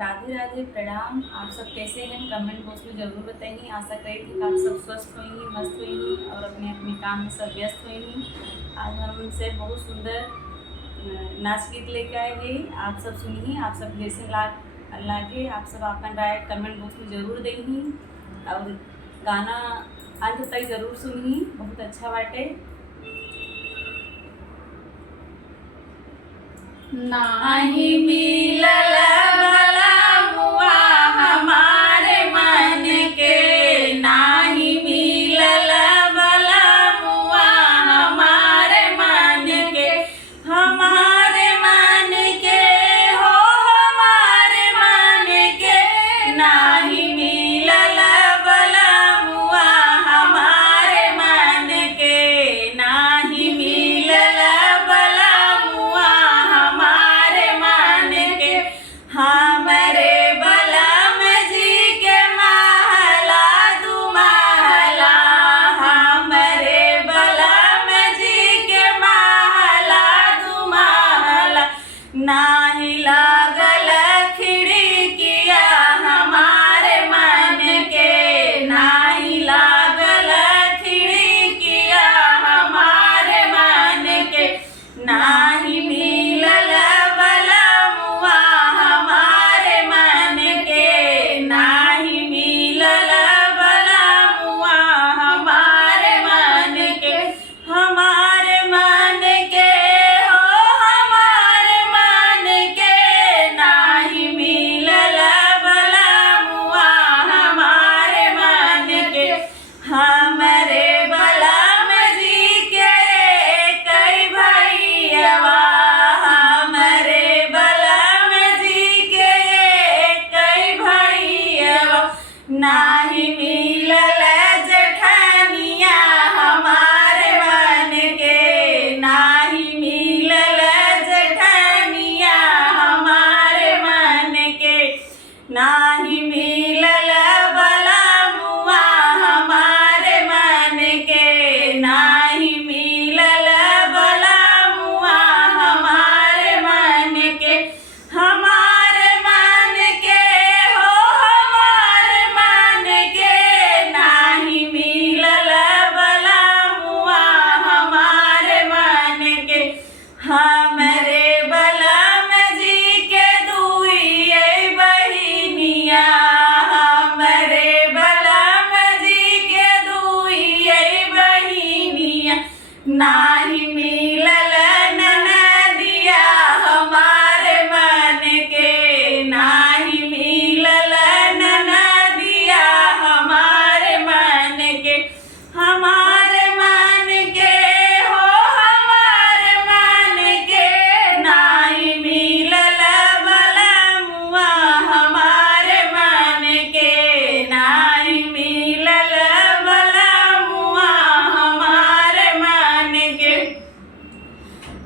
राधे राधे, प्रणाम। आप सब कैसे हैं? कमेंट बॉक्स में ज़रूर बताइए। आशा करी थी कि आप सब स्वस्थ होंगी, मस्त होंगी और अपने अपने काम में सब व्यस्त होंगी। आज हम उनसे बहुत सुंदर नाच गीत लेके आए हैं। आप सब सुनिए। आप सब जैसे लागे आप सब अपना राय कमेंट बॉक्स में ज़रूर देंगी और गाना अंत तक ज़रूर सुनिए, बहुत अच्छा बाटे। नाही मिलल बलमुआ हमारे मन के, नाही मिलल बलमुआ हमारे मन के, हमारे मन के हो हमारे मन के, नाही मिलल बलमुआ हमारे मन के, नाही मिलल बलमुआ हमारे मन के, हमरे बलम जी के महला दू महला, हमरे बलम जी के महला दू महला, नाही लागल खिड़किया हमारे मन के, नाही लागल खिड़किया हमारे मन के, नाही मिलल बलमुआ हमारे मन के, नाही मिलल बलमुआ हमारे मन के, हमारे मन के हो हमारे मन के, नाही मिलल बलमुआ हमारे मन के, हमरे बलम जी के कई भैयावा, हमरे बलम जी के कई भैयावा, नाही मिलल जेठनिया हमारे मन के, नाही मिलल जेठनिया हमारे मन के, नाही मिलल बलमुआ हमारे मन के, नाही मिलल बलमुआ हमारे मन के, हमारे मन के हो हमारे मन के, नाही मिलल बलमुआ हमारे मन के, हमरे बलम जी के दुइये बहिनिया, हमरे बलम जी के दुइये बहिनिया, नाही मिलल ननदिया हमारे मन के, नाही मिलल ननदिया हमारे मन के, हमारे मन के हो हमारे मन के, नाही मिलल बलमुआ हमारे मन के, नाही मिलल बलमुआ हमारे मन के।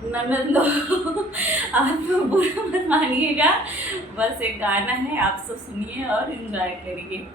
ननद लोग आप लोग बुरा मत मानिएगा, बस एक गाना है, आप सब सुनिए और एंजॉय करिए।